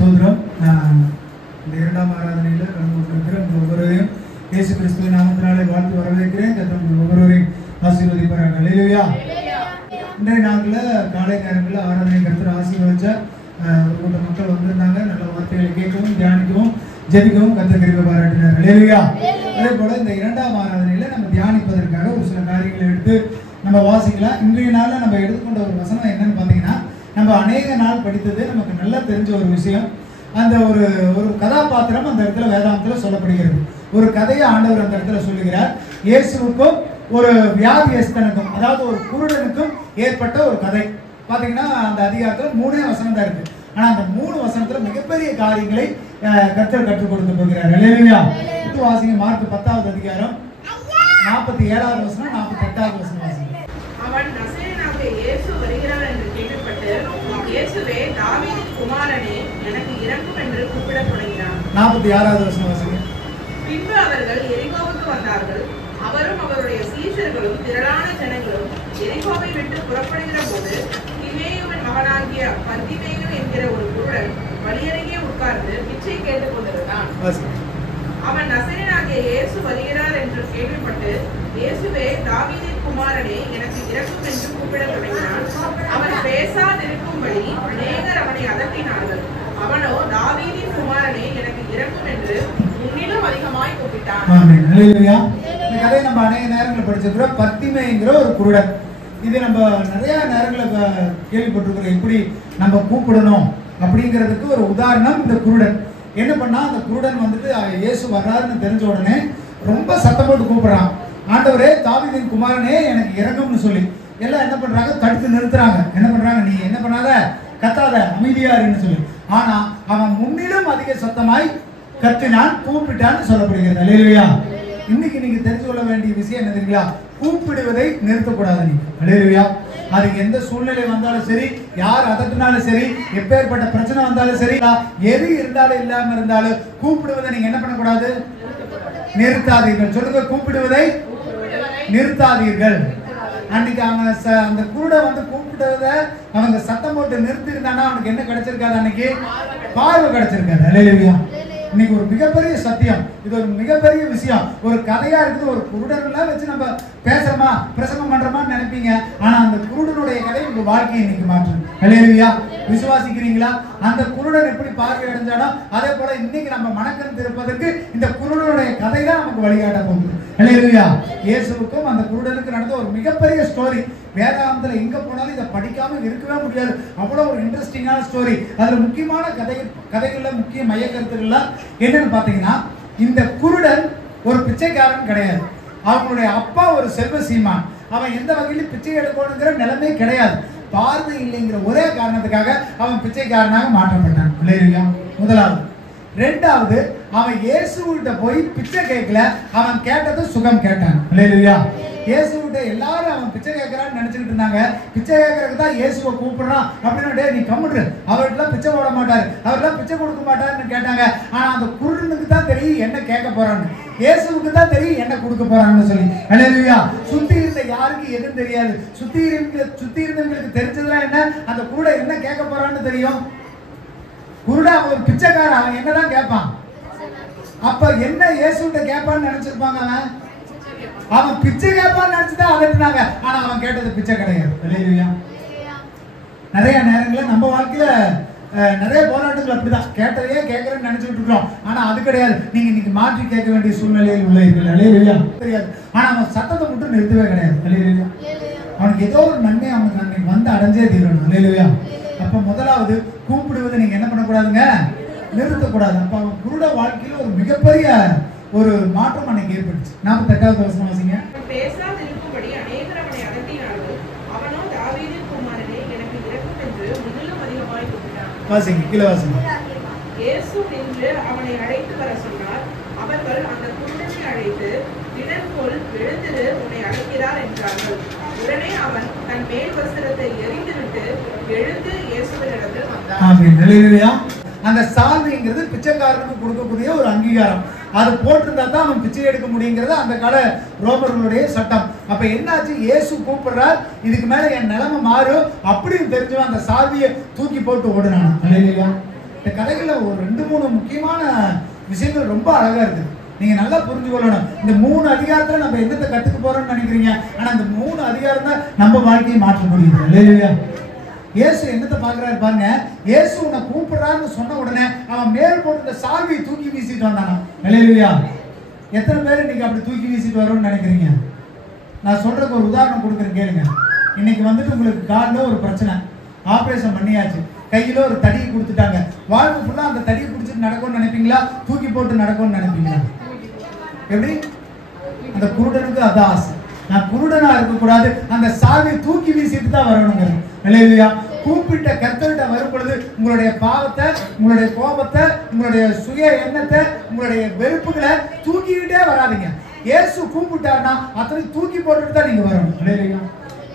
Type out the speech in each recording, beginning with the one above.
சோதரம் இந்த இரண்டாம் ஆராதனையில் கலந்து கொண்டிருக்கிற ஒவ்வொருவரையும் இயேசு கிறிஸ்துவின் நாமத்தினாலே வாழ்த்து வரவேற்கிறேன். கர்த்தர் ஒவ்வொருவரையும் ஆசீர்வதிப்பார்கள். அல்லேலூயா. இன்றைய நாளில் காலை நேரங்களில் ஆராதனை கர்த்தர் ஆசீர்வதிச்ச ஒரு கூட்ட மக்கள் வந்திருந்தாங்க. நல்ல வார்த்தைகளை கேட்கவும் தியானிக்கவும் ஜெபிக்கவும் கர்த்தர் கிருபை பாராட்டினார். அல்லேலூயா. அதே போல இந்த இரண்டாம் ஆராதனையில் நம்ம தியானிப்பதற்காக ஒரு சில காரியங்களை எடுத்து நம்ம வாசிக்கலாம். இன்றைய நாளில் நம்ம எடுத்துக்கொண்ட ஒரு வசனம் என்னன்னு பார்த்தீங்கன்னா, நம்ம அநேக நாள் படித்தது நமக்கு நல்லா தெரிஞ்ச ஒரு விஷயம். அந்த ஒரு கதாபாத்திரம் அந்த இடத்துல வேதாந்தத்தில் சொல்லப்படுகிறது. ஒரு கதையை ஆண்டவர் அந்த இடத்துல சொல்லுகிறார். இயேசுவுக்கும் ஒரு வியாதியஸ்தனுக்கும், அதாவது ஒரு குருடனுக்கும் ஏற்பட்ட ஒரு கதை. பார்த்தீங்கன்னா அந்த அதிகாரத்தில் 3 வசனம் தான் இருக்கு. ஆனால் அந்த 3 வசனத்தில் மிகப்பெரிய காரியங்களை கர்த்தர் கற்றுக் கொடுத்து போகிறார். அல்லேலூயா. இது வாசிங்க. மார்க் 10வது அதிகாரம் 47வது வசனம் 48வது வசனம் வாசிங்க. அவன் நசரேயனாகிய இயேசு வருகிறார் என்று கேள்விப்பட்டு, இயேசுவே தாவீதின் குமாரனே எனக்கு இரங்கும் என்று கூப்பிடத் தொடங்கினான். 46வது வசனம் வாசிங்க. பின்பு அவர்கள் எரிகோவுக்கு வந்தார்கள். அவரும் அவருடைய சீஷர்களும் திரளான ஜனங்களும் எரிகோவை விட்டு புறப்படுகிற போது, திமேயுவின் மகனாகிய பர்திமேயு என்கிற ஒரு குருடன் வழியருகே உட்கார்ந்து பிச்சை கேட்டுக் கொண்டிருந்தான். அவன் நசரேயனாகிய இயேசு வருகிறார் என்று கேள்விப்பட்டு, இயேசுவே தாவீதின் குமாரனே எனக்கு இரங்கும் என்று கூப்பிடத் தொடங்கினான். அவன் பேசாதிருக்கும்படி அநேகர் அவனை அதட்டினார்கள். அவனோ தாவீதின் குமாரனே எனக்கு இரங்கும் என்று முன்னிலும் அதிகமாய் கூப்பிட்டான். ஆமென். அல்லேலூயா. இந்த கதையை நம்ம அநேக நேரங்களில் படிச்சிருக்கிறோம். பர்திமேயுங்கிற ஒரு குருடன். இது நம்ம நிறைய நேரங்களில் கேள்விப்பட்டிருக்கிறோம். எப்படி நம்ம கூப்பிடணும் அப்படிங்கிறதுக்கு ஒரு உதாரணம் இந்த குருடன். என்ன பண்ணா, அந்த குருடன் வந்துட்டு இயேசு வர்றாருன்னு தெரிஞ்ச உடனே ரொம்ப சத்தம் போட்டு கூப்பிடுறான். ஆண்டவரே தாவீதின் குமாரனே எனக்கு இரங்கும்னு சொல்லி எல்லாம் என்ன பண்றாங்க, தடுத்து நிறுத்துறாங்க. என்ன பண்றாங்க, நீ என்ன பண்ணாத, கத்தாத, அமைதியாருன்னு சொல்லி. ஆனா அவன் முன்னிலும் அதிக சத்தமாய் கத்தினான், கூப்பிட்டான்னு சொல்லப்படுகிறது. அல்லேலூயா. இன்னைக்கு நீங்க தெரிஞ்சு கொள்ள வேண்டிய விஷயம் என்ன தெரியுங்களா? கூப்பிடுவதை நிறுத்தக்கூடாது நீங்க. அல்லேலூயா. அது எந்த சூழ்நிலை வந்தாலும் சரி, யார் அதட்டினாலும் சரி, எப்பேற்பட்ட பிரச்சனை வந்தாலும் சரி, எது இருந்தாலும் இல்லாம இருந்தாலும் கூப்பிடுவதை நீங்க என்ன பண்ணக்கூடாது, நிறுத்தாதீர்கள். சொல்லுங்க, கூப்பிடுவதை நிறுத்தாதீர்கள். அன்னைக்கு அவங்க அந்த குருடை வந்து கூப்பிட்டதை அவங்க சத்தம் போட்டு நிறுத்தி இருந்தானா அவனுக்கு என்ன கிடைச்சிருக்காது, அன்னைக்கு பார்வை கிடைச்சிருக்காது. அல்லேலூயா. இன்னைக்கு ஒரு மிகப்பெரிய சத்தியம், இது ஒரு மிகப்பெரிய விஷயம். ஒரு கதையா இருக்குது. ஒரு குருடன்லாம் வச்சு நம்ம பேசுறோமா, பிரசங்கம் பண்றோமான்னு நினைப்பீங்க. ஆனா அந்த குருடனுடைய கதை உங்க வாழ்க்கையை இன்னைக்கு மாற்றும். அல்லேலூயா. விசுவாசிக்கிறீங்களா? அந்த குருடன் எப்படி பார்வை அடைஞ்சானோ அதே போல இன்னைக்கு நம்ம மனக்கண் திருப்பதற்கு இந்த குருடனுடைய கதை தான் நமக்கு வழிகாட்ட போகுது. அல்லேலூயா. இயேசுவுக்கும் அந்த குருடனுக்கு நடந்த ஒரு மிகப்பெரிய ஸ்டோரி. வேதாந்தத்துல எங்க போனாலும் இதை படிக்காம இருக்கவே முடியாது. அவ்வளவு ஒரு இன்ட்ரெஸ்டிங்கான ஸ்டோரி. அதுல முக்கியமான கதைகள்ல முக்கிய மைய கருத்துக்கள்லாம் என்னன்னு பாத்தீங்கன்னா, இந்த குருடன் ஒரு பிச்சைக்காரன் கிடையாது. அவனுடைய அப்பா ஒரு செல்வ சீமான். அவன் எந்த வகையிலும் பிச்சை எடுக்கணுங்கிற நிலைமை கிடையாது. பார்வை இல்லைங்கிற ஒரே காரணத்துக்காக அவன் பிச்சைக்காரனாக மாற்றப்பட்டான். அல்லேலூயா. முதலாவது. ரெண்டாவது, அவன் இயேசுகிட்ட போய் பிச்சை கேட்கல, அவன் கேட்டது சுகம் கேட்டான். அல்லேலூயா. இயேசுகிட்ட எல்லாரும் அவன் பிச்சை கேட்கறான்னு நினைச்சுக்கிட்டு இருந்தாங்க. பிச்சை கேட்கறதுக்கு தான் இயேசுவை கூப்பிடுறான் அப்படின்னு, நீ கம்முடு, அவர்கிட்டலாம் பிச்சை போட மாட்டாரு, அவர்லாம் பிச்சை கொடுக்க மாட்டாருன்னு கேட்டாங்க. ஆனா அந்த குருடனுக்கு தான் தெரியும் என்ன கேட்க போறான்னு, இயேசுவுக்கு தான் தெரியும் என்ன கொடுக்க போறான்னு சொல்லி. அல்லேலூயா. சுத்தி இருந்த யாருக்கு எதுவும் தெரியாது. சுத்தி இருந்தவங்களுக்கு தெரிஞ்சதுலாம் என்ன, அந்த குருடன் என்ன கேட்க போறான்னு தெரியும். குருடா ஒரு பிச்சைக்காரன், அவன் என்னதான் கேட்பான். அப்ப என்ன இயேசுகிட்ட கேட்பான்னு நினைச்சிருப்பாங்க. அவன் பிச்சை கேட்பான்னு நினைச்சுதான் அதட்டினாங்க. ஆனா அவன் கேட்டது பிச்சை கிடையாது. அல்லேலூயா. நிறைய நேரங்களில் நம்ம வாழ்க்கையில நிறைய போராட்டங்கள் அப்படிதான். கேட்டதையே கேட்கறேன்னு நினைச்சுட்டு இருக்கோம். ஆனா அது கிடையாது. நீங்க இன்னைக்கு மாற்றி கேட்க வேண்டிய சூழ்நிலையில் உள்ளீர்கள். அல்லேலூயா. தெரியாது. ஆனா அவன் சத்தத்தை மட்டும் நிறுத்தவே கிடையாது. அல்லேலூயா. அவனுக்கு ஏதோ ஒரு நன்மை அவனுக்கு அன்னைக்கு வந்து அடைஞ்சே தீரணும். அல்லேலூயா. அப்ப முதலாவது, கூப்பிடுவதை நீங்க என்ன பண்ணக்கூடாதுங்க, நிறுத்தக்கூடாது. அப்ப அவன் குருட வாழ்க்கையில ஒரு மிகப்பெரிய ஒரு மாற்றம் அன்னைக்கு ஏற்பட்டுச்சு. 48வது வசனம் வாசிங்க. பேசாதிருக்கும்படி அநேகர் அவனை அதட்டினார்கள். அவனோ தாவீதின் குமாரனே எனக்கு இரங்கும் என்று முன்னிலும் அதிகமாய் கூப்பிட்டான். வாசிங்க, கீழே வாசிங்க. இயேசு நின்று அவனை அழைத்து வர சொன்னார். அவர்கள் அந்த குருடனை அழைத்து, திடன் போல் எழுந்திரு, உன்னை அழைக்கிறார் என்றார்கள். உடனே அவன் தன் மேல் வஸ்திரத்தை எறிந்துவிட்டு எழுந்து இயேசுவினிடத்தில் வந்தான். ஆமென். அல்லேலூயா. அந்த சால்வைங்கிறது பிச்சைக்காரனுக்கு கொடுக்கக்கூடிய ஒரு அங்கீகாரம். அது போட்டிருந்தா தான் அவன் பிச்சை எடுக்க முடியுங்கிறது அந்த கால ரோமர்களுடைய சட்டம். அப்ப என்னாச்சு, இயேசு கூப்பிடுறார், இதுக்கு மேல என் நிலைமை மாறும் அப்படின்னு தெரிஞ்சவன் அந்த சால்வையை தூக்கி போட்டு ஓடுனான். அல்லேலூயா. இந்த கதைகள்ல ஒரு 2-3 முக்கியமான விஷயங்கள் ரொம்ப அழகா இருக்குது. நீங்க நல்லா புரிஞ்சு கொள்ளணும். இந்த 3 அதிகாரத்துல நம்ம என்னத்தை கத்துக்க போறோம்னு நினைக்கிறீங்க? ஆனா இந்த 3 அதிகாரம் தான் நம்ம வாழ்க்கையை மாற்ற முடியும். இல்லையா? இயேசு என்னத்தை பாக்குறாரு பாருங்க. இயேசு உன்னை கூப்பிடுறாருன்னு சொன்ன உடனே அவன் மேல் போட்டு சாவியை தூக்கி வீசிட்டு வந்தானா? இல்லையா? எத்தனை பேர் இன்னைக்கு அப்படி தூக்கி வீசிட்டு வரும்னு நினைக்கிறீங்க? நான் சொல்றதுக்கு ஒரு உதாரணம் கொடுக்குறேன் கேளுங்க. இன்னைக்கு வந்துட்டு உங்களுக்கு காலில் ஒரு பிரச்சனை, ஆப்ரேஷன் பண்ணியாச்சு, கையில ஒரு தடியை கொடுத்துட்டாங்க. வாழ்க்கை ஃபுல்லா அந்த தடியை பிடிச்சிட்டு நடக்கும்னு நினைப்பீங்களா? தூக்கி போட்டு நடக்கும்னு நினைப்பீங்களா? எப்படி? அந்த குருடனுக்கு அதான் ஆசை. நான் குருடனா இருக்கக்கூடாது, அந்த சாவியை தூக்கி வீசிட்டு தான் வரணுங்கிறது. இல்லையா? கூப்பிட்ட கர்த்தர்கிட்ட வரும் பொழுது உங்களுடைய பாவத்தை, உங்களுடைய கோபத்தை, உங்களுடைய சுய எண்ணத்தை, உங்களுடைய வெறுப்புகளை தூக்கிக்கிட்டே வராதிங்க. இயேசு கூப்பிட்டாருன்னா அத்தனை தூக்கி போட்டுட்டு தான் நீங்க வரணும். இல்லையா?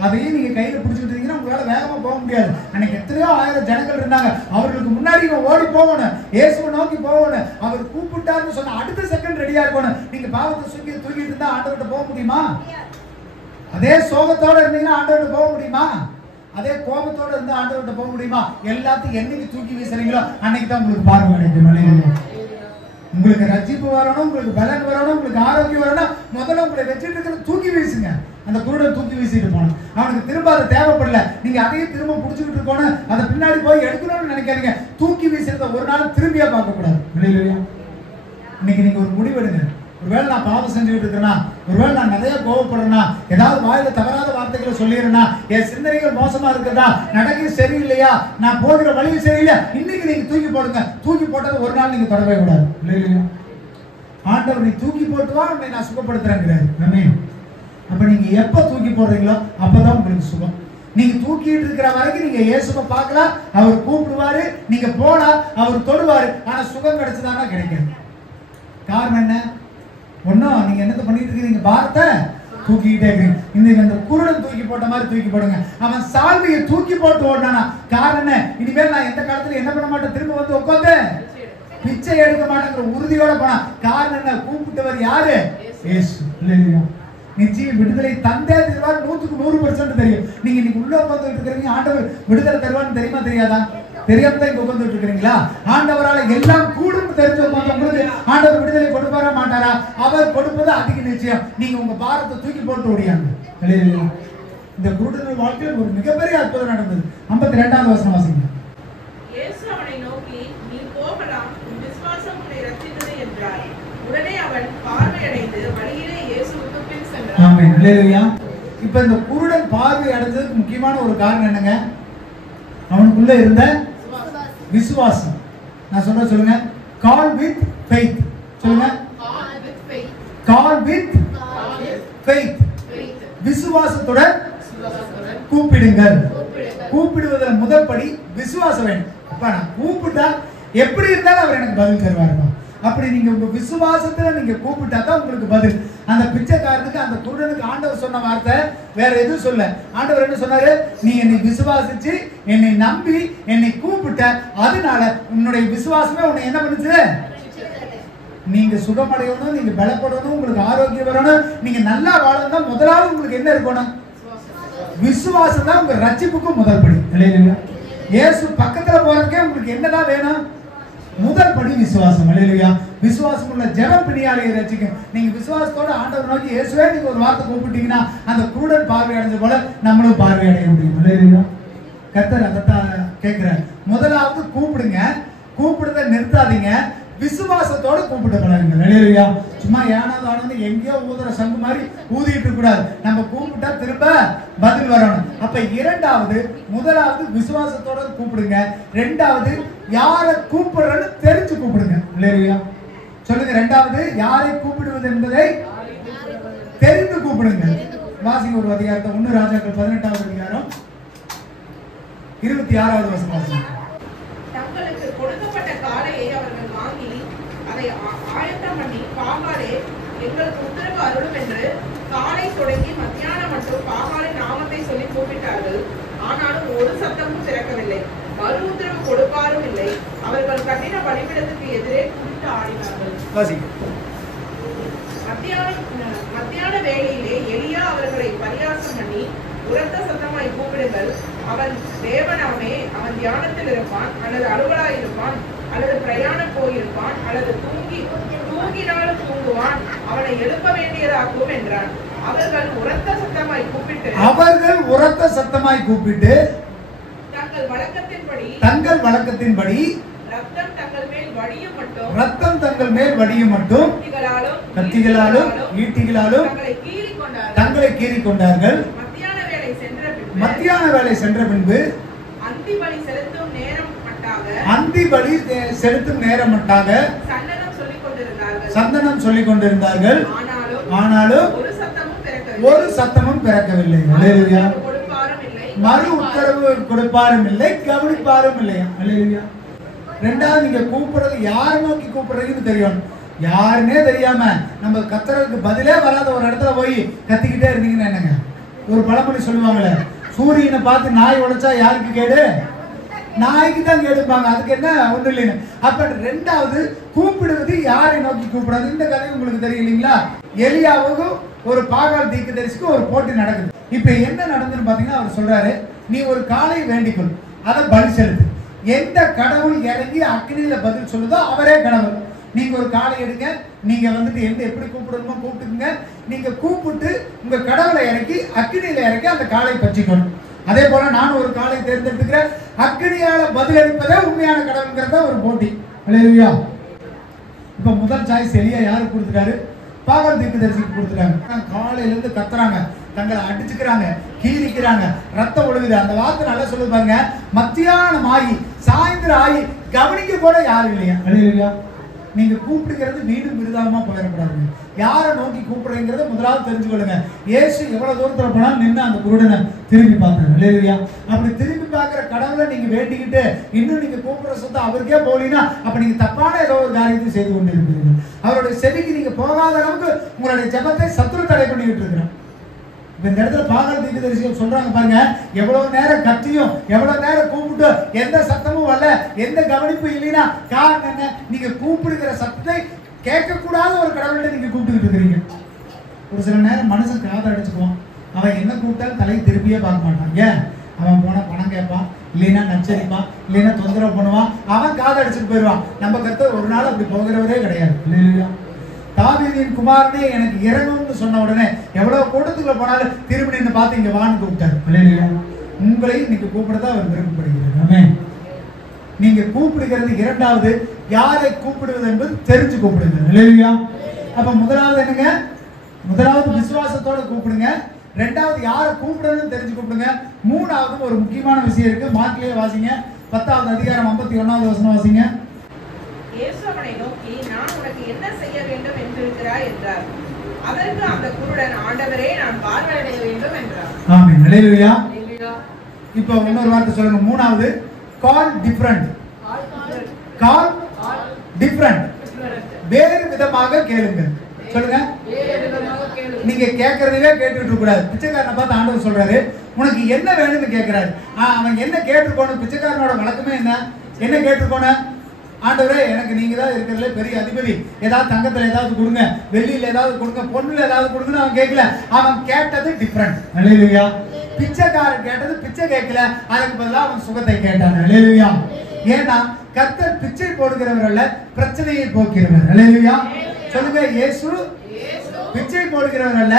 அதையும் நீங்க கையில பிடிச்சிட்டு இருந்தீங்கன்னா உங்களால வேகமா போக முடியாது. அன்னைக்கு எத்தனையோ 1000 ஜனங்கள் இருந்தாங்க. அவர்களுக்கு முன்னாடி ஓடி போகணும், இயேசுவை நோக்கி போகணும். அவர் கூப்பிட்டாருன்னு சொன்ன அடுத்த செகண்ட் ரெடியா இருக்கணும். நீங்க பாவத்தை தூக்கிட்டு இருந்தா ஆண்டவர்கிட்ட போக முடியுமா? அதே சோகத்தோட இருந்தீங்கன்னா ஆண்டவர்கிட்ட போக முடியுமா? அதே கோபத்தோட இருந்தா ஆண்டவர்கிட்ட போக முடியுமா? எல்லாத்தையும் என்னைக்கு தூக்கி வீசுறீங்களோ அன்னைக்கு தான் உங்களுக்கு பார்வை கிடைக்கும். உங்களுக்கு ரட்சிப்பு வரணும், உங்களுக்கு பலன் வரணும், உங்களுக்கு ஆரோக்கியம் வரணும். முதல்ல உங்களை வச்சுட்டு இருக்கிற தூக்கி வீசுங்க. அந்த குருடன் தூக்கி வீசிட்டு போகணும். அவனுக்கு திரும்ப அதை தேவைப்படல. நீங்க அதையும் திரும்ப பிடிச்சிக்கிட்டு இருக்கணும். அதை பின்னாடி போய் எடுக்கணும்னு நினைக்காதீங்க. தூக்கி வீசுறத ஒரு நாள் திரும்பியா பார்க்க கூடாது. இல்லையா? இன்னைக்கு நீங்க ஒரு முடிவெடுங்க. ஒருவேளை நான் பாவம் செஞ்சுக்கிட்டு இருக்கிறேன்னா, ஒருவேளை நான் நிறைய கோவப்படுறேன்னா, ஏதாவது வாயில தவறாத வார்த்தைகளை சொல்லிடுறேன்னா, என் சிந்தனைகள் மோசமா இருக்குதா, நடக்க சரியில்லையா, நான் போகிற வழி சரியில்லை, இன்னைக்கு நீங்க தூக்கி போடுங்க. தூக்கி போட்டது ஒரு நாள் நீங்க தொடவே கூடாது. இல்லையா? ஆண்டவர் நீ தூக்கி போட்டு வா, உன்னை நான் சுகப்படுத்துறேங்கிறாரு. ஆமென். அப்ப நீங்க எப்ப தூக்கி போடுறீங்களோ அப்பதான் உங்களுக்கு சுகம். நீங்க தூக்கிட்டு இருக்கிற வரைக்கும் நீங்க இயேசுவை பார்க்கலாம், அவர் கூப்பிடுவாரு, நீங்க போனா அவர் தொடுவாரு. ஆனா சுகம் கிடைச்சதானா கிடைக்காது. காரணம் என்ன? ஒன்னும் நீங்க என்னத்தை பண்ணிட்டு இருக்கீங்க? பாரத்தை தூக்கிக்கிட்டே இருக்கீங்க. இன்னைக்கு அந்த குருடன் தூக்கி போட்ட மாதிரி தூக்கி போடுங்க. அவன் சால்வையை தூக்கி போட்டு ஓடினானா. காரணம் இனிமேல் நான் எந்த காலத்துல என்ன பண்ண மாட்டேன், திரும்ப வந்து உட்காந்து பிச்சை எடுக்க மாட்டேங்கிற உறுதியோட போனா. காரணம் என்ன? கூப்பிட்டவர் யாரு? இயேசு. இல்லையா? நிச்சயம் விடுதலை தந்தே தருவார். 100% தெரியும். நீங்க இன்னைக்கு உள்ள உட்கார்ந்து இருக்கிறீங்க, ஆண்டவர் விடுதலை தருவான்னு தெரியுமா தெரியாதா? தெரியாம தான் இங்க உட்கார்ந்து இருக்கிறீங்களா? ஆண்டவரால் எல்லாம் கூடும் தெரிஞ்சு உங்களுக்கு ஆண்டவர் விடுதலை கொடுப்பாரா மாட்டாரா? அவர் கொடுப்பது அதிக நிச்சயம். நீங்க உங்க பாரத்தை தூக்கி போட்டு ஓடியாங்க. இந்த குருடன் வாழ்க்கையில் ஒரு மிகப்பெரிய அற்புதம் நடந்தது. 52வது வசனம் வாசிங்க. இயேசு அவனை நோக்கி, நீ போகலாம், உன் விசுவாசம் உன்னை ரட்சித்தது என்றார். உடனே அவன் பார்வையடைந்து வழியிலே இயேசுவுக்கு பின் சென்றான். ஆமென். அல்லேலூயா. இப்ப இந்த குருடன் பார்வை அடைஞ்சதுக்கு முக்கியமான ஒரு காரணம் என்னங்க? அவனுக்குள்ள இருந்த விசுவாசம். நான் சொல்லுங்க. Call with faith. சொல்லுங்க. Call with faith. விசுவாசத்துடன் கூப்பிடுங்கள். கூப்பிடுவதில் முதல் படி விசுவாசம் வேண்டும். அப்ப நான் கூப்பிட்டா எப்படி இருந்தாலும் அவர் எனக்கு பதில் தருவார். அப்படி நீங்க உங்க விசுவாசத்துல நீங்க கூப்பிட்டா தான் உங்களுக்கு பதில். அந்த பிச்சைக்காரனுக்கு, அந்த குருடனுக்கு ஆண்டவர் சொன்ன வார்த்தை வேற எதுவும் சொல்ல. ஆண்டவர் என்ன சொன்னாரு? நீ என்னை விசுவாசிச்சு, என்னை நம்பி, என்னை கூப்பிட்ட, அதனால உன்னுடைய விசுவாசமே உன்னை என்ன பண்ணுச்சு? நீங்க சுகமடையணும், நீங்க பலப்படணும், உங்களுக்கு ஆரோக்கியம் வரணும், நீங்க நல்லா வாழணும். முதலாவது உங்களுக்கு என்ன இருக்கணும்? விசுவாசம் தான் உங்க ரட்சிப்புக்கு முதல் படி. இல்லையா? இயேசு பக்கத்துல போறதுக்கே உங்களுக்கு என்னதான் வேணும்? முதல் படி விசுவாசம். அல்லேலூயா. விசுவாசம் உள்ள ஜெபம் பிணியாளியை ரட்சிக்கும். நீங்க விசுவாசத்தோட ஆண்டவர் நோக்கி இயேசுவே நீங்க ஒரு வார்த்தை கூப்பிட்டீங்கன்னா அந்த குருடன் பார்வை அடைஞ்ச போல நம்மளும் பார்வை அடைய முடியும். அல்லேலூயா. கர்த்தர் அதைத்தான் கேட்கிறார். முதலாவது கூப்பிடுங்க. கூப்பிடுறத நிறுத்தாதீங்க. விசுவாசத்தோட கூப்பிட்டு பழகுங்க. அல்லேலூயா. சும்மா ஏனாதானு எங்கேயோ ஊதுற சங்கு மாதிரி ஊதிட்டு இருக்க கூடாது. நம்ம கூப்பிட்டா திரும்ப பதில் வரணும். அப்ப இரண்டாவது, முதலாவது விசுவாசத்தோட கூப்பிடுங்க. இரண்டாவது யாரை கூப்பிடுறன்னு தெரிஞ்சு கூப்பிடுங்க. அல்லேலூயா. சொல்லுங்க. இரண்டாவது யாரை கூப்பிடுவது என்பதை தெரிந்து கூப்பிடுங்க. வாசிங்க ஒரு அதிகாரத்தை. 1 ராஜாக்கள் 18வது அதிகாரம் 26வது வசனம் வாசிங்க. தங்களுக்கு கொடுக்கப்பட்ட காளையை அவர்கள் வாங்கி அதை ஆயத்தம் பண்ணி, பாகாலே எங்களுக்கு உத்தரவு அருளும் என்று காலை தொடங்கி மத்தியானம் மட்டும் பாகாலின் நாமத்தை சொல்லி கூப்பிட்டார்கள். ஆனாலும் ஒரு சத்தமும் திறக்கவில்லை. மறு உத்தரவு கொடுப்பாரும் இல்லை. அவர்கள் கட்டின பலிபீடத்துக்கு எதிரே குதித்து ஆடினார்கள். மத்தியான வேளையிலே எலியா அவர்களை பரியாசம் பண்ணி, உரத்த சத்தமாய் கூப்பிடுங்கள், அவன் தேவனாமே, அவன் தியானத்தில் இருப்பான் அல்லது அலுவலாய் இருப்பான், அல்லது பிரயாணம் போயிருப்பான், அல்லது தூங்கினாலும் தூங்குவான், அவனை எழுப்ப வேண்டியதாகும் என்றான். அவர்கள் உரத்த சத்தமாய் கூப்பிட்டு தங்கள் வழக்கத்தின்படி ரத்தம் தங்கள் மேல் வடியும் மட்டும் கத்திகளாலும் ஈட்டிகளாலும் தங்களை கீறிக் கொண்டார்கள். மத்தியான வேலை சென்ற பின்பு அந்தி பலி செலுத்தும் நேரம் மட்டாக சந்தனம் சொல்லிக் கொண்டிருந்தார்கள். ஆனாலும் ஒரு சத்தமும் பிறக்கவில்லை. அல்லேலூயா. மறு உத்தரவு கொடுப்பாரும் இல்லை, கவனிப்பாரும் இல்லையா. அல்லேலூயா. ரெண்டாவது, நீங்க கூப்பிடுறது யாரை நோக்கி கூப்பிடுறீங்கன்னு தெரியும். யாருன்னே தெரியாம நம்ம கத்துறதுக்கு பதிலே வராத ஒரு இடத்துல போய் கத்திக்கிட்டே இருந்தீங்கன்னா என்னங்க? ஒரு பழமொழி சொல்லுவாங்களே, சூரியனை பார்த்து நாய் உடைச்சா யாருக்கு கேடு? நாய்க்கு தான் கேடுப்பாங்க. அதுக்கு என்ன ஒண்ணு இல்லைன்னு. அப்ப ரெண்டாவது, கூப்பிடுவது யாரை நோக்கி கூப்பிடுறது? இந்த கதை உங்களுக்கு தெரியும் இல்லைங்களா? எலியாவுக்கும் ஒரு பாகால் தீர்க்கதரிசிக்கு ஒரு போட்டி நடக்குது. இப்ப என்ன நடந்துன்னு பாத்தீங்கன்னா, அவர் சொல்றாரு, நீ ஒரு காளை வேண்டிக்கொள், அதை பலி செலுத்து. எந்த கடவுள் இறங்கி அக்னியில பதில் சொல்லுதோ அவரே கடவுள். நீங்க ஒரு காளை எடுங்க, நீங்க வந்துட்டு எந்த எப்படி கூப்பிடணுமோ கூப்பிட்டுங்க. நீங்க கூப்பிட்டு உங்க கடவுளை இறக்கி அக்னியில இறக்கி அந்த காளை பற்றிக்கணும். அதே போல நான் ஒரு காளை தேர்ந்தெடுத்துக்கிறேன், அக்னியால பதில் அளிப்பதே உண்மையான கடவுள்ங்கிறத ஒரு போட்டி. அல்லேலூயா. இப்ப முதல் சாய்ஸ் எலியா யாருக்கு கொடுத்துட்டாரு? பாகால் தீர்க்கதரிசிக்கு கொடுத்துட்டாங்க. காலையில இருந்து கத்துறாங்க, தங்களை அடிச்சுக்கிறாங்க, கீறிக்கிறாங்க, ரத்தம் ஒழுகுது. அந்த வார்த்தை நல்லா சொல்லுது பாருங்க, மத்தியானம் ஆகி சாயந்தரம் ஆகி கவனிக்க கூட யாரும் இல்லையா. அல்லேலூயா. நீங்க கூப்பிடுகிறது வீடும் விருதாமமா போயிடக்கூடாது. யாரை நோக்கி கூப்பிடுறீங்கிறத முதலாவது தெரிஞ்சுக்கொள்ளுங்க. இயேசு எவ்வளவு தூரத்துல போனாலும் நின்று அந்த குருடனை திரும்பி பார்த்தாரு. அல்லேலூயா. அப்படி திரும்பி பார்க்கிற கடவுளை நீங்க வேண்டிக்கிட்டு இன்னும் நீங்க கூப்பிடுற சொத்து அவருக்கே போலீங்கன்னா அப்ப நீங்க தப்பான ஏதோ ஒரு காரியத்தை செய்து கொண்டு இருக்கிறீங்க. அவருடைய செவிக்கு நீங்க போகாத அளவுக்கு உங்களுடைய ஜெபத்தை சத்துரு தடை பண்ணிக்கிட்டு இருக்கிறோம். இந்த இடத்துல பாகால் தீர்க்கதரிசிகள் சொல்றாங்க பாருங்க, எவ்வளவு நேரம் கத்தியும் எவ்வளவு நேரம் கூப்பிட்டு எந்த சத்தமும் வரல, எந்த கவனிப்பும் இல்லைன்னா காரணம் என்ன? நீங்க கூப்பிடுகிற சத்தத்தை கேட்க கூடாத ஒரு கடவுள்கிட்ட நீங்க கூப்பிட்டுக்கிட்டு இருக்கிறீங்க. ஒரு சில நேரம் மனுஷன் காதை அடிச்சுக்குவான், அவன் என்ன கூப்பிட்டாலும் தலையை திருப்பியே பார்க்க மாட்டான். ஏன்? அவன் போனா பணம் கேட்பான், இல்லைன்னா நச்சரிப்பான், இல்லைன்னா தொந்தரவு பண்ணுவான், அவன் காதை அடிச்சுட்டு போயிடுவான். நம்ம கருத்து ஒரு நாள் அப்படி போகிறவரே கிடையாது. இல்லையா? தாவீதின் குமாரனே எனக்கு இறங்கும்னு சொன்ன உடனே எவ்வளவு கூட்டத்துக்குள்ள போனாலும் திரும்பி நின்று பார்த்து இங்க வான்னு கூப்பிட்டாரு. இல்லையா? உங்களை இன்னைக்கு கூப்பிடுறதா அவர் விருப்பப்படுகிறார். ஆமென். நீங்க கூப்பிடுகிறது இரண்டாவது, யாரை கூப்பிடுவது என்பது தெரிஞ்சு கூப்பிடுங்க. இல்லையா? அப்ப முதலாவது என்னங்க? முதலாவது விசுவாசத்தோட கூப்பிடுங்க. ரெண்டாவது யாரை கூப்பிடுறதுன்னு தெரிஞ்சு கூப்பிடுங்க. மூணாவது ஒரு முக்கியமான விஷயம் இருக்கு. மார்க்லயே வாசிங்க, 10வது அதிகாரம் 51வது வசனம் வாசிங்க. இயேசு அவனை நோக்கி, நான் உனக்கு என்ன செய்ய வேண்டும் என்றிருக்கிறாய் என்றார். அதற்கு அந்த குருடன், ஆண்டவரே, நான் பார்வையடைய வேண்டும் என்றார். ஆமென். அல்லேலூயா. இப்போ இன்னொரு வார்த்தை சொல்லுங்க. மூணாவது, கால் டிஃபரண்ட். கால் டிஃபரண்ட். வேறு விதமாக கேளுங்க. சொல்லுங்க. நீங்க கேட்கறதே கேட்டுட்டு இருக்க கூடாது. பிச்சைக்காரனை பார்த்து ஆண்டவர் சொல்றாரு, உனக்கு என்ன வேணும்னு கேட்கிறாரு. அவன் என்ன கேட்டுக்கோணும்? பிச்சைக்காரனோட வழக்கமே என்ன கேட்டுக்கோணும்? ஆண்டவரே, எனக்கு நீங்க தான் இருக்கிறதுல பெரிய அதிபதி, ஏதாவது தங்கத்துல ஏதாவது கொடுங்க, வெள்ளியில ஏதாவது கொடுங்க, பொண்ணுல ஏதாவது கொடுங்கன்னு அவன் கேட்கல. அவன் கேட்டது டிஃபரண்ட். அல்லேலூயா. பிச்சைக்காரன் கேட்டது பிச்சை கேட்கல, அதுக்கு பதிலாக அவன் சுகத்தை கேட்டான். அல்லேலூயா. ஏன்னா கர்த்தர் பிச்சை போடுகிறவர் அல்ல, பிரச்சனையை போக்கிறவர். அல்லேலூயா. சொல்லுங்க, இயேசு பிச்சை போடுகிறவர் அல்ல,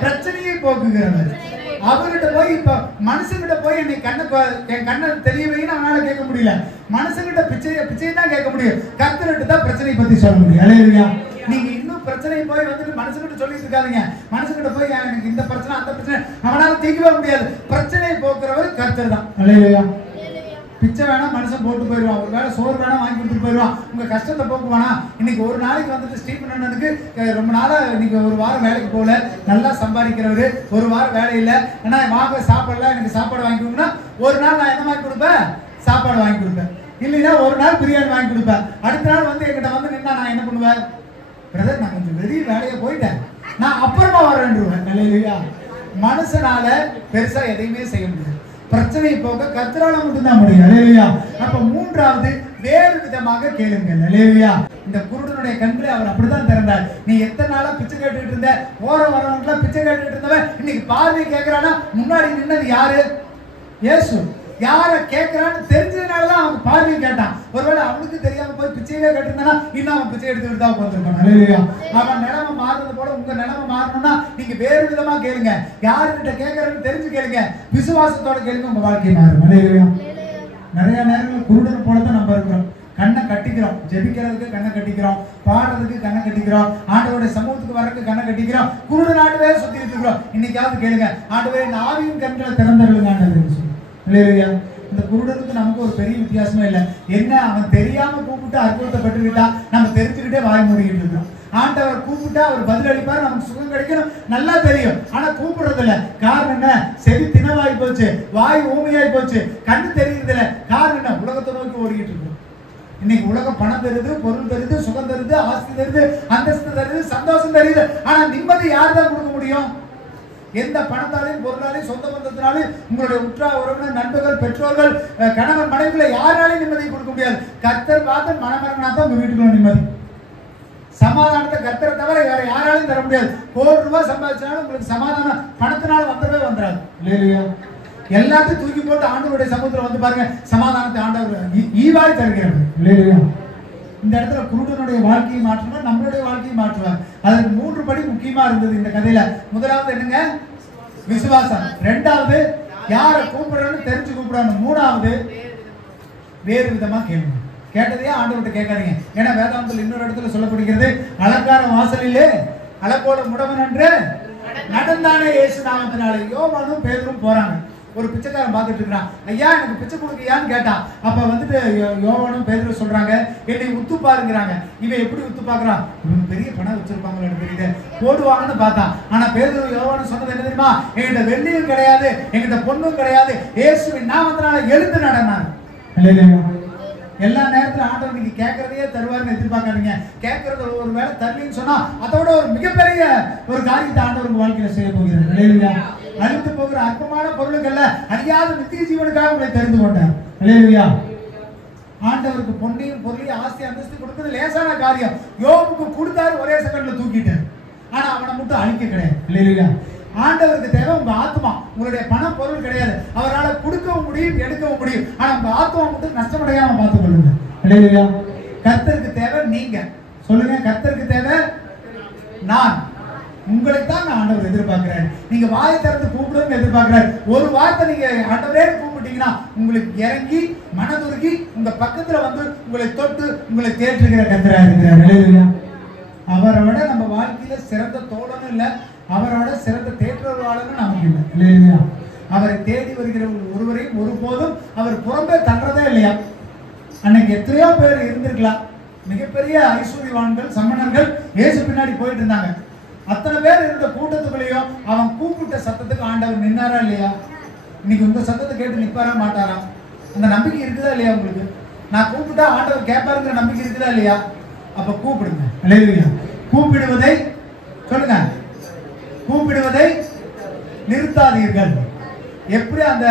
பிரச்சனையை போக்குகிறவர். அவர்கிட்ட போய் இப்ப மனுஷங்கிட்ட போய் என் கண்ணை தெரிய வைன்னு அவனால கேட்க முடியல. மனுஷங்கிட்ட பிச்சை தான் கேட்க முடியும். கர்த்தர்கிட்ட தான் பிரச்சனை பத்தி சொல்ல முடியும். அல்லேலூயா. நீங்க இன்னும் பிரச்சனை போய் வந்துட்டு மனுஷங்கிட்ட சொல்லிட்டு இருக்காதீங்க. மனுஷங்கிட்ட போய் எனக்கு இந்த பிரச்சனை அந்த பிரச்சனை அவனால தீர்க்கவே முடியாது. பிரச்சனையை போக்குறவர் கர்த்தர் தான். அல்லேலூயா. பிச்சை வேணா மனுஷன் போட்டு போயிடுவான், ஒரு வேளை சோறு வேணா வாங்கி கொடுத்துட்டு போயிடுவான், உங்க கஷ்டத்தை போக்குவானா? இன்னைக்கு ஒரு நாளைக்கு வந்துட்டு ஸ்டீபன் அண்ணனுக்கு ரொம்ப நாளா இன்னைக்கு ஒரு வாரம் வேலைக்கு போகல, நல்லா சம்பாதிக்கிறவரு, ஒரு வாரம் வேலை இல்லை, ஏன்னா வாங்க சாப்பாடுலாம் எனக்கு சாப்பாடு வாங்கி கொடுக்கணும். ஒரு நாள் நான் என்ன வாங்கி கொடுப்பேன்? சாப்பாடு வாங்கி கொடுப்பேன். இல்லைன்னா ஒரு நாள் பிரியாணி வாங்கி கொடுப்பேன். அடுத்த நாள் வந்து என்கிட்ட வந்து நின்னா நான் என்ன பண்ணுவேன்? பிரதர், நான் கொஞ்சம் வெளியே வேலையை போயிட்டேன், நான் அப்புறமா வரேன்ருவேன். அல்லேலூயா. மனுஷனால பெருசா எதையுமே செய்ய முடியாது. பிரச்சனை போக கர்த்தரால மட்டும்தான் முடியும். அல்லேலூயா. அப்ப மூன்றாவது, வேறு விதமாக கேளுங்கள். அல்லேலூயா. இந்த குருடனுடைய கண்களை அவர் அப்படிதான் திறந்தார். நீ எத்தனை நாளா பிச்சை கேட்டுட்டு இருந்த, ஓரம் வரவங்களாம் பிச்சை கேட்டுட்டு இருந்தவன் இன்னைக்கு பார்வை கேட்கிறானா? முன்னாடி நின்னது யாரு? இயேசு. யாரை கேட்கிறான்னு தெரிஞ்சதுனாலதான் அவன் பார்வையை கேட்டான். ஒருவேளை அவனுக்கு தெரியாம போய் பிச்சையே கேட்டிருந்தானா இன்னும் அவன் பிச்சை எடுத்துக்கிட்டு தான் உட்காந்துருக்கான். அல்லேலூயா. அவன் நிலைமை மாறுறது போல உங்க நிலைமை மாறணும்னா நீங்க வேறு விதமா கேளுங்க. யாருக்கிட்ட கேட்கறன்னு தெரிஞ்சு கேளுங்க. விசுவாசத்தோட கேளுங்க, உங்க வாழ்க்கை மாறும். அல்லேலூயா. நிறைய நேரங்கள் குருடன் போலதான் நம்ம இருக்கிறோம். கண்ணை கட்டிக்கிறோம், ஜெபிக்கிறதுக்கு கண்ணை கட்டிக்கிறோம், பாடுறதுக்கு கண்ணை கட்டிக்கிறோம், ஆண்டவருடைய சமூகத்துக்கு வர்றதுக்கு கண்ணை கட்டிக்கிறோம், குருடன் ஆண்டவே சுத்தி வச்சுக்கிறோம். இன்னைக்காவது கேளுங்க, ஆண்டவே இந்த ஆவியின் கண்களை திறந்தருளுங்க ஆண்டவரே. அல்லேலூயா. இந்த குருடனுக்கு நமக்கு ஒரு பெரிய வித்தியாசமே இல்லை. என்ன, அவன் தெரியாம கூப்பிட்டு அற்புதத்தை பெற்றுக்கிட்டா நம்ம தெரிஞ்சுக்கிட்டே வாய் மூடிக்கிட்டு இருக்கோம். ஆண்டவர் கூப்பிட்டா அவர் பதில் அளிப்பார், நமக்கு சுகம் கிடைக்கணும் நல்லா தெரியும். ஆனா கூப்பிடுறது இல்ல. காரணம் என்ன? செவி தினவாய் போச்சு, வாய் ஊமையாய் போச்சு, கண்ணு தெரியுறது இல்ல. காரணம் என்ன? உலகத்தை நோக்கி ஓடிக்கிட்டு இருக்கும். இன்னைக்கு உலகம் பணம் தருது, பொருள் தருது, சுகம் தருது, ஆஸ்தி தருது, அந்தஸ்து தருது, சந்தோஷம் தருது. ஆனா நிம்மதி யார் தான் கொடுக்க முடியும்? எந்த பணத்தாலையும் பொருளாலையும் சொந்த பந்தத்தினாலும் உங்களுடைய உற்றார் உறவினர் நண்பர்கள் பெற்றோர்கள் கணவன் மனைவிகளை யாராலையும் நிம்மதியை கொடுக்க முடியாது. கர்த்தர் பார்த்து மனமரங்கனா தான் உங்க வீட்டுக்குள்ள நிம்மதி. சமாதானத்தை கர்த்தரை தவிர வேற யாராலையும் தர முடியாது. ₹1,00,000 சம்பாதிச்சாலும் உங்களுக்கு சமாதானம் பணத்தினால வந்துடவே வந்துடாது. இல்லையா? எல்லாத்தையும் தூக்கி போட்டு ஆண்டவருடைய சமூகத்துல வந்து பாருங்க, சமாதானத்தை ஆண்டவர் ஈவாய் தருகிறார். இல்லையா? இந்த இடத்துல குருடனுடைய வாழ்க்கையை மாற்றுவார், நம்மளுடைய வாழ்க்கையை மாற்றுவார். அதற்கு 3 படி முக்கியமா இருந்தது இந்த கதையில. முதலாவது என்னங்க? விசுவாசம். ரெண்டாவது யாரை கூப்பிடுறன்னு தெரிஞ்சு கூப்பிடணும். மூணாவது வேறு விதமா கேளுங்க. கேட்டதையே ஆண்டவர்கிட்ட கேட்காதீங்க. ஏன்னா வேதாந்தத்தில் இன்னொரு இடத்துல சொல்லப்படுகிறது, அலங்கார வாசலிலே அலப்போட முடவன் என்று நடந்தானே இயேசு நாமத்தினாலே. யோவானும் பேதுரும் போறாங்க. ஒரு பிச்சைக்காரன் பார்த்துட்டு இருக்கிறான். ஐயா எனக்கு பிச்சை கொடுக்கியான்னு கேட்டான். அப்ப வந்துட்டு யோவானும் பேதுரும் சொல்றாங்க, என்னை உத்து பாருங்கிறாங்க. இவன் எப்படி உத்து பாக்குறான்? இவன் பெரிய பணம் வச்சிருப்பாங்களோட தெரியுது, போடுவாங்கன்னு பார்த்தான். ஆனா பேதுரும் யோவானும் சொன்னது என்ன தெரியுமா? என்கிட்ட வெள்ளியும் கிடையாது, என்கிட்ட பொண்ணும் கிடையாது, இயேசுவின் நாமத்தினால எழுந்து நடனார். எல்லா நேரத்துல ஆண்டவர் நீங்க கேட்கறதையே தருவாருன்னு எதிர்பார்க்காதீங்க. கேட்கறது ஒரு வேலை தரலின்னு சொன்னா அதோட ஒரு மிகப்பெரிய ஒரு காரியத்தை ஆண்டவர் உங்க வாழ்க்கையில செய்ய போகிறார். அல்லேலூயா. அழிந்து போகிற அற்பமான பொருளுக்கல்ல, அழியாத நித்திய ஜீவனுக்காக உங்களை தெரிந்து கொண்டார். அல்லேலூயா. ஆண்டவருக்கு பொன்னையும் பொருளையும் ஆஸ்தி அந்தஸ்து கொடுக்கிறது லேசான காரியம். யோபுக்கு கொடுத்தாரு, ஒரே செகண்ட்ல தூக்கிட்டார். ஆனா அவனை மட்டும் அழிக்க கிடையாது. அல்லேலூயா. ஆண்டவருக்கு தேவை உங்க ஆத்மா. உங்களுடைய பணம் பொருள் கிடையாது. அவரால் கொடுக்கவும் முடியும், எடுக்கவும் முடியும். ஆனா உங்க ஆத்மா மட்டும் நஷ்டமடையாம பார்த்துக் கொள்ளுங்க. அல்லேலூயா. கர்த்தருக்கு தேவை நீங்க. சொல்லுங்க, கர்த்தருக்கு தேவை நான். உங்களை தான் ஆண்டவர் எதிர்பார்க்கிறார். நீங்க வாயை திறந்து கூப்பிடுன்னு எதிர்பார்க்கிறார். ஒரு வார்த்தை நீங்க ஆண்டவரே கூப்பிட்டீங்கன்னா உங்களுக்கு இறங்கி மனதுருகி உங்க பக்கத்துல வந்து உங்களை தொட்டு உங்களை தேற்றுகிற கர்த்தரா இருக்கிறார். அல்லேலூயா. அவரை விட நம்ம வாழ்க்கையில சிறந்த தோழனும் இல்லை, அவரோட சிறந்த தேற்றவாளனும் நமக்கு இல்லை. இல்லையா? அவரை தேடி வருகிற ஒருவரையும் ஒருபோதும் அவர் புறம்பே தள்ளுறதே இல்லையா? அன்னைக்கு எத்தனையோ பேர் இருந்திருக்கலாம். மிகப்பெரிய ஐஸ்வர்யவான்கள் சம்மணர்கள் இயேசு பின்னாடி போயிட்டு இருந்தாங்க. அத்தனை பேர் இருந்த கூட்டத்துக்குள்ளேயும் அவன் கூப்பிட்ட சத்தத்துக்கு ஆண்டவர் நின்னாரா இல்லையா? இன்னைக்கு உங்க சத்தத்தை கேட்டு நிப்பாரா மாட்டாரா? அந்த நம்பிக்கை இருக்குதா இல்லையா உங்களுக்கு? நான் கூப்பிட்டா ஆண்டவர் கேட்பாருங்கிற நம்பிக்கை இருக்குதா இல்லையா? அப்ப கூப்பிடுங்க. அல்லேலூயா. கூப்பிடுவதை சொல்லுங்க, கூப்பிடுவதை நிறுத்தாதீர்கள். எப்படி அந்த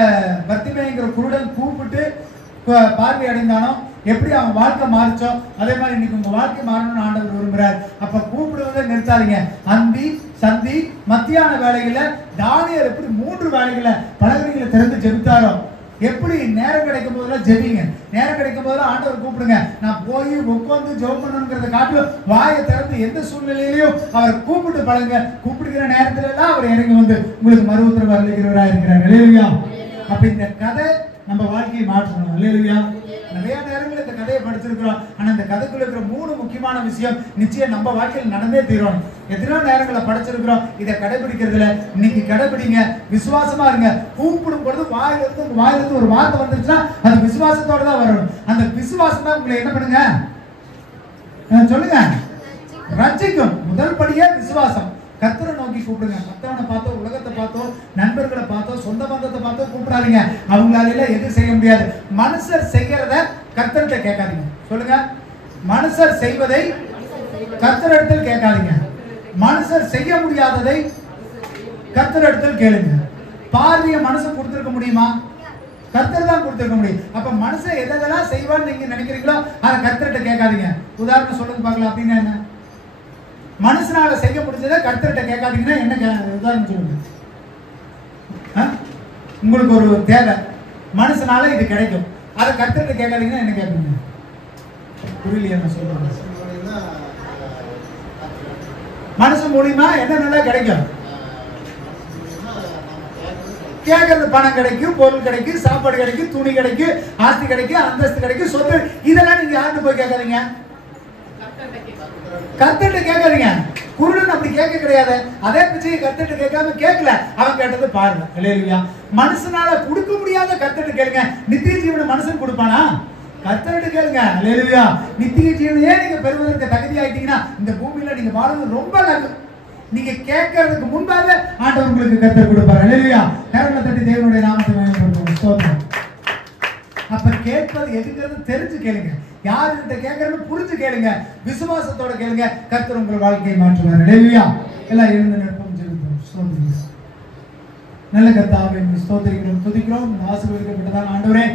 பர்த்திமேயுங்கிற குருடன் கூப்பிட்டு பார்வை அடைந்தானோ, எப்படி அவன் வாழ்க்கை மாறிச்சோ, அதே மாதிரி இன்னைக்கு உங்க வாழ்க்கை மாறணும்னு ஆண்டவர் விரும்புகிறார். அப்ப கூப்பிடுவதை நிறுத்தாதீங்க. அந்தி சந்தி மத்தியான வேலைகளை தானியேல் எப்படி 3 வேலைகளை பலகணிகளை திறந்து ஜெபித்தாரோ, எப்படி நேரம் கிடைக்கும் போதெல்லாம் ஜெபிங்க. நேரம் கிடைக்கும் போதெல்லாம் ஆண்டவர் கூப்பிடுங்க. நான் போய் உட்காந்து ஜெபம் பண்ணணுங்கிறத காட்டிலும் வாயை திறந்து எந்த சூழ்நிலையிலையும் அவர் கூப்பிட்டு பழங்க. கூப்பிடுகிற நேரத்துல எல்லாம் அவர் இறங்கி வந்து உங்களுக்கு மறு உத்தரவு அருளுகிறவராக இருக்கிறார். அல்லேலூயா. அப்ப இந்த கதை நம்ம வாழ்க்கையை மாற்றணும். அல்லேலூயா. நிறைய நேரங்கள் இந்த கதையை படிச்சிருக்கிறோம். ஆனா இந்த கதைக்குள்ள இருக்கிற 3 முக்கியமான விஷயம் நிச்சயம் நம்ம வாழ்க்கையில் நடந்தே தீரணும். எத்தனையோ நேரங்களை படிச்சிருக்கிறோம். இதை கடைபிடிக்கிறதுல இன்னைக்கு கடைபிடிங்க. விசுவாசமா இருங்க. கூப்பிடும் பொழுது வாயிலிருந்து ஒரு வார்த்தை வந்துருச்சுன்னா அது விசுவாசத்தோட தான் வரணும். அந்த விசுவாசம் தான் உங்களை என்ன பண்ணுங்க சொல்லுங்க, ரட்சிக்கும். முதல் படியே விசுவாசம். கர்த்தரை நோக்கி கூப்பிடுங்க. மற்றவனை பார்த்தோ, உலகத்தை பார்த்தோ, நண்பர்களை பார்த்தோ, சொந்த பந்தத்தை பார்த்தோ கூப்பிடாதீங்க. அவங்களால எதுவும் செய்ய முடியாது. மனுஷர் செய்யறத கர்த்தர்கிட்ட கேட்காதீங்க. சொல்லுங்க, மனுஷர் செய்வதை கர்த்தரிடத்தில் கேட்காதீங்க. மனுஷர் செய்ய முடியாததை கர்த்தரிடத்தில் கேளுங்க. பார்வையை மனுஷன் கொடுத்திருக்க முடியுமா? கர்த்தர் தான் கொடுத்திருக்க முடியும். அப்ப மனுஷன் எதெல்லாம் செய்வான்னு நீங்க நினைக்கிறீங்களோ அதை கர்த்தர்கிட்ட கேட்காதீங்க. உதாரணம் சொல்லுங்க பார்க்கலாம். அப்படின்னா என்ன? மனுஷனால செய்ய முடிஞ்சதை கர்த்தர்கிட்ட கேட்காதீங்கன்னா என்ன உதாரணம் சொல்லுங்க. உங்களுக்கு ஒரு தேவை, மனுஷனால இது கிடைக்கும். அதை கர்த்தர்கிட்ட கேட்காதீங்கன்னா என்ன கேட்பீங்க? புரியலையா நான் சொல்றேன்? மனுஷன் மூலியமா என்ன நல்லா கிடைக்கும்? கேட்கறது பணம் கிடைக்கும், பொருள் கிடைக்கும், சாப்பாடு கிடைக்கும், துணி கிடைக்கும், ஆஸ்தி கிடைக்கும், அந்தஸ்து கிடைக்கும், சொத்து. இதெல்லாம் நீங்க யார்கிட்ட போய் கேட்காதீங்க? கர்த்தர்கிட்ட கேட்காதீங்க. குருடன் அப்படி கேட்க கிடையாது. அதே பிச்சையை கர்த்தர்கிட்ட கேட்காம கேட்கல, அவன் கேட்டது பாருங்க. அல்லேலூயா. மனுஷனால கொடுக்க முடியாத கர்த்தர்கிட்ட கேளுங்க. நித்திய ஜீவனை மனுஷன் கொடுப்பானா? கர்த்தர்கிட்ட கேளுங்க. அல்லேலூயா. நித்திய ஜீவனையே நீங்க பெறுவதற்கு தகுதி ஆயிட்டீங்கன்னா இந்த பூமியில நீங்க வாழுவது ரொம்ப நல்லது. நீங்க கேட்கறதுக்கு முன்பாக ஆண்டவர் உங்களுக்கு கர்த்தர் கொடுப்பார். அல்லேலூயா. கரங்களை தட்டி தேவனுடைய நாமத்தை மகிமைப்படுத்துவோம். ஸ்தோத்திரம். அப்ப கேட்பது எதுங்கிறது தெரிஞ்சு கேளுங்க. யாருகிட்ட கேட்கறதுன்னு புரிஞ்சு கேளுங்க. விசுவாசத்தோட கேளுங்க. கர்த்தர் உங்கள் வாழ்க்கையை மாற்றுவார். அல்லேலூயா. எல்லாம் எழுந்து நிற்போம், ஜெபிப்போம். ஸ்தோத்திரம். நல்ல கர்த்தாவே ஸ்தோத்திரிக்கிறோம், துதிக்கிறோம். ஆசீர்வதிக்கப்பட்டதான ஆண்டவரே,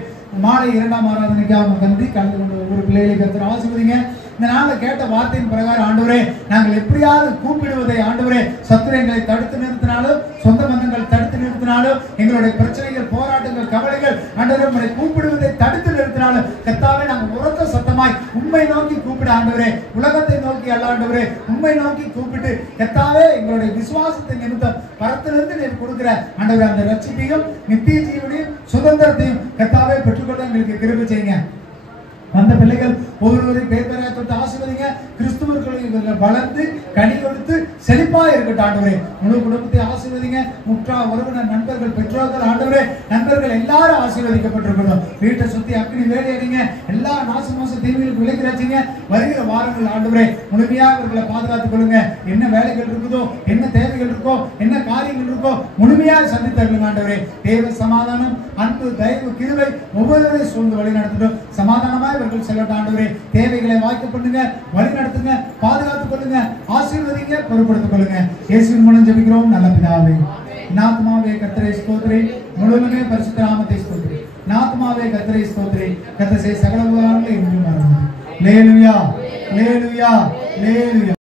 மாலை 2ஆம் ஆராதனைக்காக கந்தி கலந்து கொண்ட ஒவ்வொரு பிள்ளைகளை கர்த்தர் ஆசீர்வதிங்க. இந்த நாளில் கேட்ட வார்த்தையின் பிரகாரம் ஆண்டவரே, நாங்கள் எப்படியாவது கூப்பிடுவதை ஆண்டவரே சத்துரு எங்களை தடுத்து நிறுத்தினாலும், சொந்த பந்தங்கள் தடுத்து நிறுத்தினாலும், எங்களுடைய பிரச்சனைகள், போராட்டங்கள், கவலைகள் ஆண்டவரே உங்களை கூப்பிடுவதை தடுத்து நிறுத்தினாலும் கர்த்தாவே நாங்கள் உரத்த சத்தமாய் உம்மை நோக்கி கூப்பிட ஆண்டவரே, உலகத்தை நோக்கி அல்ல ஆண்டவரே, உம்மை நோக்கி கூப்பிட்டு கர்த்தாவே எங்களுடைய விசுவாசத்தை நிமித்தம் பரத்திலிருந்து நீர் கொடுக்கிற ஆண்டவரே அந்த ரட்சிப்பையும் நித்திய ஜீவனையும் சுதந்திரத்தையும் கர்த்தாவே பெற்றுக்கொள்ள எங்களுக்கு கிருபை செய்யுங்க. அந்த பிள்ளைகள் ஒவ்வொருவரையும் பேர் பேராக தொட்டு ஆசீர்வதிங்க. கிறிஸ்துவர்களை வளர்ந்து கனி கொடுத்து செழிப்பா இருக்கட்டும் ஆண்டவரே. முழு குடும்பத்தை ஆசீர்வதிங்க. முற்றார் உறவினர், நண்பர்கள், பெற்றோர்கள் ஆண்டவரே, நண்பர்கள் எல்லாரும் ஆசீர்வதிக்கப்பட்டிருக்கணும். வீட்டை சுத்தி அக்னி வேலையடிங்க. எல்லா நாசமோச தீமைகளுக்கு விலக்கி வருகிற வாரங்கள் ஆண்டவரே முழுமையாக இவர்களை பாதுகாத்துக் கொள்ளுங்க. என்ன வேலைகள் இருக்குதோ, என்ன தேவைகள் இருக்கோ, என்ன காரியங்கள் இருக்கோ முழுமையாக சந்தித்தருங்க ஆண்டவரே. தேவ சமாதானம், அன்பு, தயவு, கிருபை ஒவ்வொருவரையும் சூழ்ந்து வழி நடத்தட்டும். சமாதானமாய் இவர்கள் செல்லட்டும் ஆண்டவரே. தேவைகளை வாய்க்க பண்ணுங்க, வழி நடத்துங்க, பாதுகாத்துக் கொள்ளுங்க, ஆசீர்வதிங்க, பொறுப்படுத்திக் கொள்ளுங்க. இயேசுவின் மூலம் ஜெபிக்கிறோம் நல்ல பிதாவே. நாத்மாவே கர்த்தரை ஸ்தோத்திரி, முழுவதுமே பரிசுத்த நாமத்தை ஸ்தோத்திரி. நாத்மாவே கர்த்தரை ஸ்தோத்திரி, கர்த்தர் செய்த சகல உபகாரங்களை என்றும் மறவாதே. அல்லேலூயா, அல்லேலூயா, அல்லேலூயா.